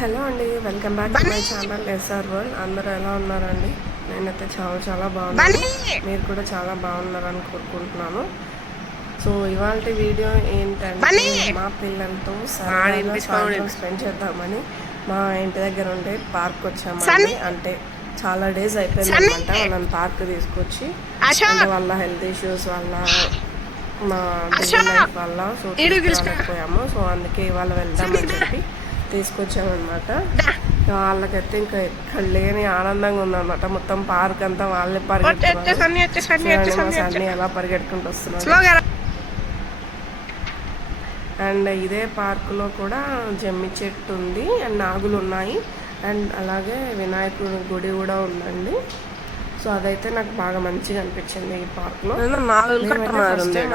Hello అండి, welcome back to my channel SR world. అందరూ ఎలా ఉన్నారండి? నేనైతే చాలా బాగున్నాను. మీరు కూడా చాలా బాగున్నారని కోరుకుంటున్నాను. సో ఇవాళ వీడియో ఏంటంటే మా పిల్లలతో సరదాగా సాయంత్రం స్పెండ్ చేద్దామని మా ఇంటి దగ్గర ఉండే పార్క్ వచ్చామండి. అంటే చాలా డేస్ అయిపోయిందనమాట వాళ్ళని పార్క్ తీసుకొచ్చి. అంటే వాళ్ళ హెల్త్ ఇష్యూస్ వల్ల, మా బిజీ లైఫ్ వల్ల సో తీసుకురాలేకపోయాము. సో అందుకే ఇవాళ వెళ్దామని చెప్పి తీసుకొచ్చామన్నమాట. వాళ్ళకైతే ఇంకా ఎక్కడ లేని ఆనందంగా ఉందన్నమాట. మొత్తం పార్క్ అంతా వాళ్ళే పరిగెడుతున్నారు. సన్నీ ఎలా పరిగెట్టుకుంటూ వస్తున్నారు. అండ్ ఇదే పార్కులో కూడా జమ్మి చెట్టు ఉంది అండ్ నాగులు ఉన్నాయి అండ్ అలాగే వినాయకుడి గుడి కూడా ఉందండి. సో అదైతే నాకు బాగా మంచిగా అనిపించింది ఈ పార్క్లో.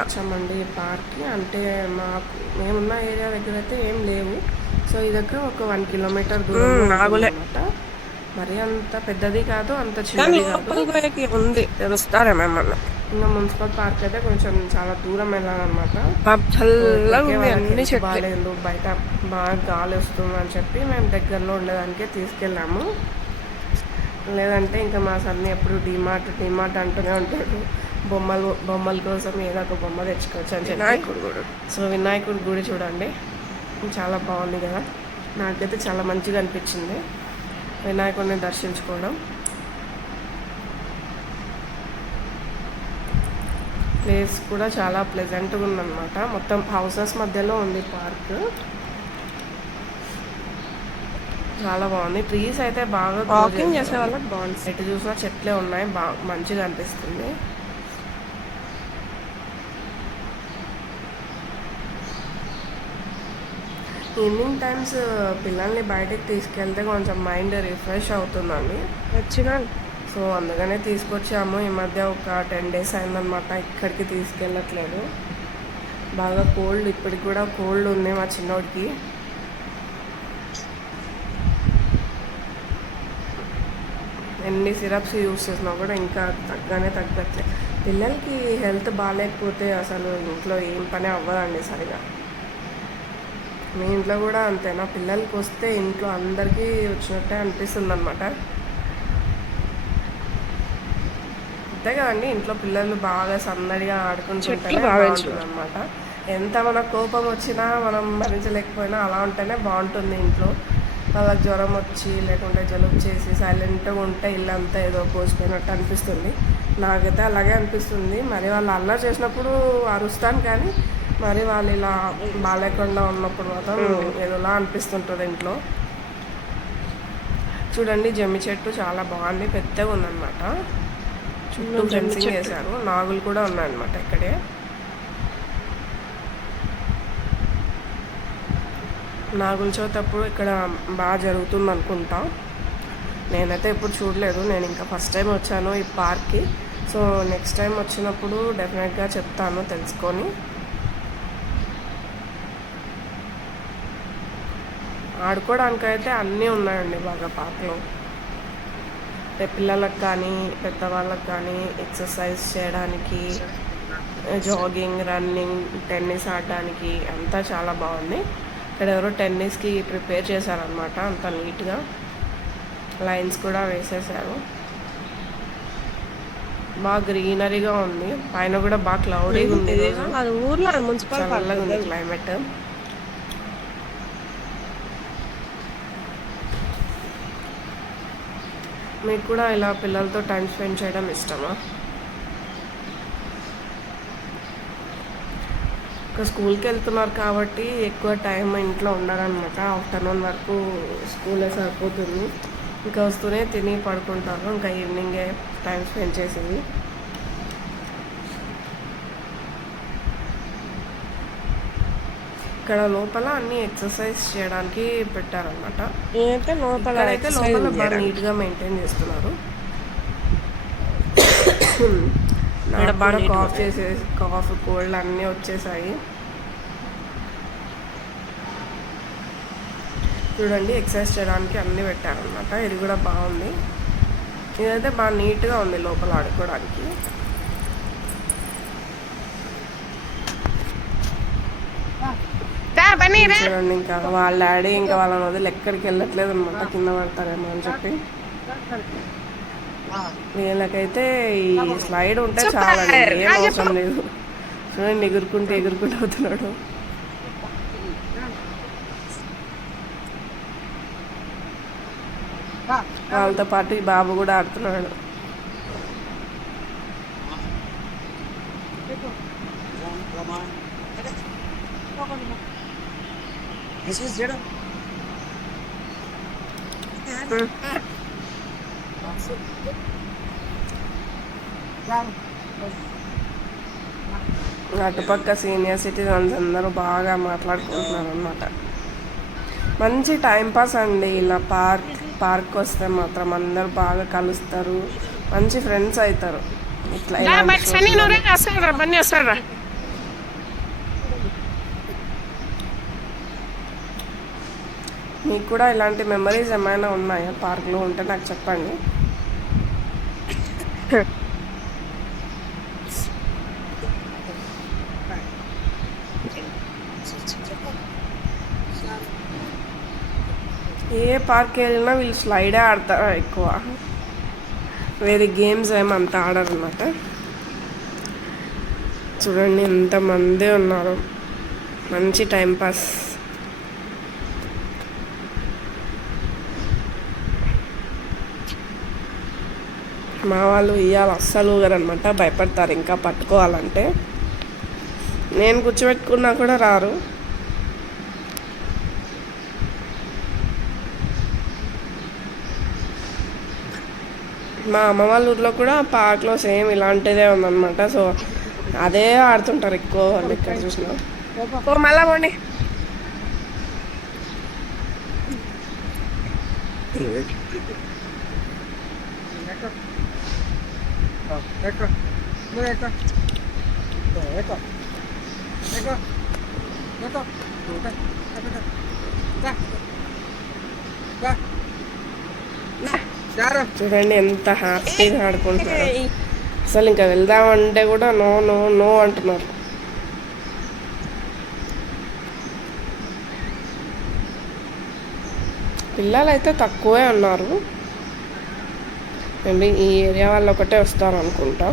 వచ్చామండి ఈ పార్క్కి. అంటే మేమున్న ఏరియా దగ్గర అయితే ఏం లేవు. సో ఈ దగ్గర ఒక 1 కిలోమీటర్ దూరం అనమాట. మరి అంత పెద్దది కాదు, అంత చిన్నది కాదు ఉంది. తెలుస్తారేమన్నా. ఇంకా మున్సిపల్ పార్క్ అయితే కొంచెం చాలా దూరం వెళ్ళాలన్నమాట. బాగాలేదు, బయట బాగా గాలి వస్తుంది అని చెప్పి మేము దగ్గరలో ఉండేదానికే తీసుకెళ్ళాము. లేదంటే ఇంకా మా సన్ని ఎప్పుడు డిమార్ట్ అంటూనే ఉంటాడు. బొమ్మల కోసం ఏదో ఒక బొమ్మ తెచ్చుకోవచ్చు అని చెప్పి. వినాయకుడు గుడి. సో వినాయకుడి గుడి చూడండి, చాలా బాగుంది కదా. నాకైతే చాలా మంచిగా అనిపించింది వినాయకుడిని దర్శించుకోవడం. ప్లేస్ కూడా చాలా ప్లెజెంట్గా ఉందన్నమాట. మొత్తం హౌసెస్ మధ్యలో ఉంది పార్క్. చాలా బాగుంది. ట్రీస్ అయితే బాగా వాకింగ్ చేసే వాళ్ళకి బాగుంది. ఎటు చూసినా చెట్లే ఉన్నాయి, బాగా మంచిగా అనిపిస్తుంది. ఈవినింగ్ టైమ్స్ పిల్లల్ని బయటకు తీసుకెళ్తే కొంచెం మైండ్ రిఫ్రెష్ అవుతుందండి. సో అందుకనే తీసుకొచ్చాము. ఈ మధ్య ఒక 10 days అయిందనమాట ఇక్కడికి తీసుకెళ్ళట్లేదు. బాగా కోల్డ్, ఇప్పటికి కూడా కోల్డ్ ఉంది మా చిన్నోడికి. ఎన్ని సిరప్స్ యూస్ చేసినా కూడా ఇంకా తగ్గట్లేదు. పిల్లలకి హెల్త్ బాగాలేకపోతే అసలు ఇంట్లో ఏం పని అవ్వదండి సరిగా. మీ ఇంట్లో కూడా అంతేనా? పిల్లలకి వస్తే ఇంట్లో అందరికీ వచ్చినట్టే అనిపిస్తుంది అనమాట. అంతే కదండి, ఇంట్లో పిల్లలు బాగా సందడిగా ఆడుకుంటుంటేనే బాగుంటుంది అనమాట. ఎంత మనకు కోపం వచ్చినా మనం భరించలేకపోయినా అలా ఉంటేనే బాగుంటుంది ఇంట్లో. వాళ్ళకి జ్వరం వచ్చి లేకుంటే జలుబు చేసి సైలెంట్గా ఉంటే ఇల్లంతా ఏదో పోసిపోయినట్టు అనిపిస్తుంది. నాకైతే అలాగే అనిపిస్తుంది. మరి వాళ్ళు అల్లరి చేసినప్పుడు అరుస్తాను, కానీ మరి వాళ్ళు ఇలా బాగాలేకుండా ఉన్నప్పుడు మాత్రం ఏదోలా అనిపిస్తుంటుంది ఇంట్లో. చూడండి, జమ్మి చెట్టు చాలా బాగుంది, పెద్దగా ఉందన్నమాట. చుట్టూ ఫెన్సింగ్ చేశారు. నాగులు కూడా ఉన్నాయన్నమాట ఇక్కడే. నాగుల చవితి అప్పుడు ఇక్కడ బాగా జరుగుతుంది అనుకుంటా. నేనైతే ఎప్పుడు చూడలేదు. నేను ఇంకా ఫస్ట్ టైం వచ్చాను ఈ పార్క్కి. సో నెక్స్ట్ టైం వచ్చినప్పుడు డెఫినెట్గా చెప్తాను తెలుసుకొని. ఆడుకోవడానికైతే అన్నీ ఉన్నాయండి బాగా పార్క్లో. పిల్లలకు కానీ పెద్దవాళ్ళకి కానీ ఎక్సర్సైజ్ చేయడానికి, జాగింగ్, రన్నింగ్, టెన్నిస్ ఆడడానికి అంతా చాలా బాగుంది. ఇక్కడ ఎవరో టెన్నిస్కి ప్రిపేర్ చేశారనమాట. అంత నీట్గా లైన్స్ కూడా వేసేసారు. బాగా గ్రీనరీగా ఉంది. పైన కూడా బాగా క్లౌడీగా ఉంది. ఊర్లో మున్సిపల్ చల్లగా ఉంది క్లైమేట్. మీకు కూడా ఇలా పిల్లలతో టైం స్పెండ్ చేయడం ఇష్టమా? ఇంకా స్కూల్కి వెళ్తున్నారు కాబట్టి ఎక్కువ టైం ఇంట్లో ఉండరనమాట. ఆఫ్టర్నూన్ వరకు స్కూలే సరిపోతుంది. ఇంకా వస్తూనే తిని పడుకుంటారు. ఇంకా ఈవినింగే టైం స్పెండ్ చేసేది. ఇక్కడ లోపల అన్ని ఎక్సర్సైజ్ చేయడానికి పెట్టారనమాట. అయితే లోపల బాగా నీట్గా మెయింటైన్ చేస్తున్నారు. బాగా కాఫ్ కోల్డ్ అన్నీ వచ్చేసాయి. చూడండి, ఎక్సర్సైజ్ చేయడానికి అన్నీ పెట్టారనమాట. ఇది కూడా బాగుంది. ఇదైతే బాగా నీట్గా ఉంది లోపల ఆడుకోవడానికి. బన్నీ చూడండి ఇంకా వాళ్ళ డాడీ ఇంకా వాళ్ళని వదిలి ఎక్కడికి వెళ్ళట్లేదు అనమాట, కింద పడతారేమో అని చెప్పి. వీళ్ళకైతే ఈ స్లైడ్ ఉంటే చాలండి, ఏం అవసరం లేదు. చూడండి ఎగురుకుంటూ ఎగురుకుంటూ అవుతున్నాడు. వాళ్ళతో పాటు ఈ బాబు కూడా ఆడుతున్నాడు. అటుపక్క సీనియర్ సిటిజన్స్ అందరూ బాగా మాట్లాడుకుంటున్నారు అన్నమాట. మంచి టైంపాస్ అండి, ఇలా పార్క్ వస్తే మాత్రం అందరూ బాగా కలుస్తారు, మంచి ఫ్రెండ్స్ అవుతారు. ఇట్లా మీకు కూడా ఇలాంటి మెమరీస్ ఏమైనా ఉన్నాయా పార్క్లో ఉంటే నాకు చెప్పండి. ఏ పార్క్ వెళ్ళినా వీళ్ళు స్లైడే ఆడతారు ఎక్కువ, వేరే గేమ్స్ ఏమంతా ఆడరు అన్నమాట. చూడండి ఎంతమంది ఉన్నారు, మంచి టైంపాస్. మా వాళ్ళు ఇవాళ అస్సలు ఊగరనమాట, భయపడతారు ఇంకా పట్టుకోవాలంటే. నేను కూర్చోబెట్టుకున్నా కూడా రారు. మా అమ్మ వాళ్ళ ఊర్లో కూడా పార్క్లో సేమ్ ఇలాంటిదే ఉందన్నమాట. సో అదే ఆడుతుంటారు ఎక్కువ వాళ్ళు ఇక్కడ చూసిన. మళ్ళా పోండి. చూడండి ఎంత హ్యాపీగా ఆడుకుంటున్నారు. అసలు ఇంకా వెళ్దామంటే కూడా నో నో నో అంటున్నారు. పిల్లలు అయితే తక్కువే ఉన్నారు, మేబీ ఈ ఏరియా వాళ్ళు ఒకటే వస్తారు అనుకుంటా.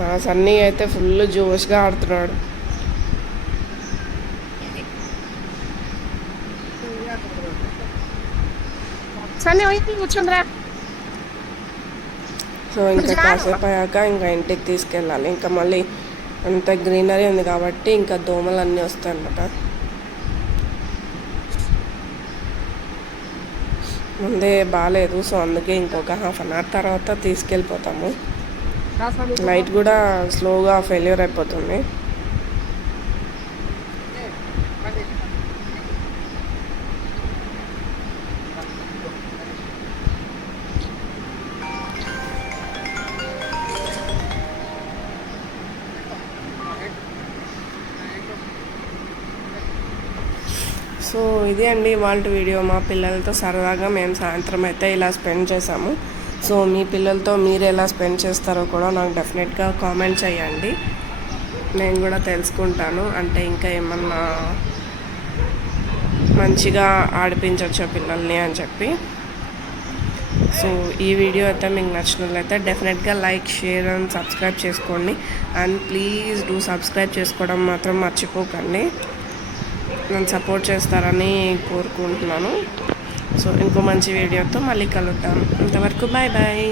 మా సన్నీ అయితే ఫుల్ జోష్గా ఆడుతున్నాడు. సో ఇంకా కాసేపు అయ్యాక ఇంకా ఇంటికి తీసుకెళ్ళాలి. ఇంకా మళ్ళీ అంత గ్రీనరీ ఉంది కాబట్టి ఇంకా దోమలు అన్నీ వస్తాయి అన్నమాట. ముందే బాగాలేదు, సో అందుకే ఇంకొక హాఫ్ అన్ అవర్ తర్వాత తీసుకెళ్ళిపోతాము. లైట్ కూడా స్లోగా ఫెయిల్యూర్ అయిపోతుంది. సో ఇదే అండి ఇవాళ వీడియో. మా పిల్లలతో సరదాగా మేము సాయంత్రం అయితే ఇలా స్పెండ్ చేసాము. సో మీ పిల్లలతో మీరు ఎలా స్పెండ్ చేస్తారో కూడా నాకు డెఫినెట్గా కామెంట్ చేయండి, నేను కూడా తెలుసుకుంటాను. అంటే ఇంకా ఏమన్నా మంచిగా ఆడిపించవచ్చు పిల్లల్ని అని చెప్పి. సో ఈ వీడియో అయితే మీకు నచ్చినట్లయితే డెఫినెట్గా లైక్, షేర్ అండ్ సబ్స్క్రైబ్ చేసుకోండి. అండ్ ప్లీజ్ డూ సబ్స్క్రైబ్ చేసుకోవడం మాత్రం మర్చిపోకండి. నన్ను సపోర్ట్ చేస్తారని కోరుకుంటున్నాను. సో ఇంకో మంచి వీడియోతో మళ్ళీ కలుద్దాం. అంతవరకు బాయ్ బాయ్.